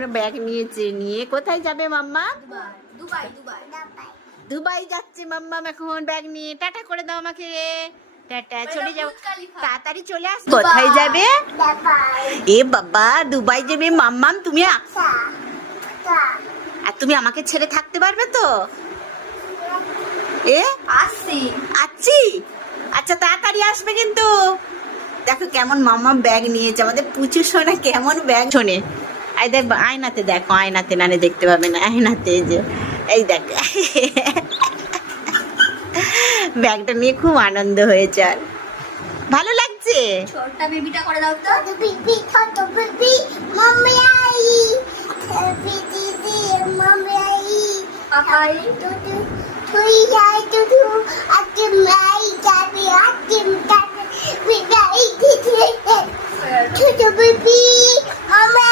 Bag নিয়েছে, নিয়ে কোথায় যাবে মাম্মা? দুবাই। দুবাই যাচ্ছে মাম্মা এখন ব্যাগ নিয়ে। টাটা করে দাও আমাকে। টাটা, চলে যাও, তাড়াতাড়ি চলে আস। কোথায় যাবে? এ বাবা, দুবাই যাবে মাম্মাম। তুমি আর তুমি আমাকে ছেড়ে থাকতে পারবে তো? এ আচ্ছি, আচ্ছা তাড়াতাড়ি আসবে কিন্তু। দেখো কেমন মাম্মা ব্যাগ নিয়েছে, আমাদের পুচু সোনা কেমন ব্যাগ। শোনে, এই দেখ আয়নাতে, দেখো আয়নাতে, নালে দেখতে পাবে না, আয়নাতে যে এই দেখ ব্যাগটা নিয়ে খুব আনন্দ হয়েছে। আর ভালো লাগছে। ছোটটা বেবিটা করে দাও তো। ছোট baby mummy I mummy I Papai তুই যাই তুই আজকে মাই যাবি আজকে বিদায় দিতে ছোট বেবি মাম্মি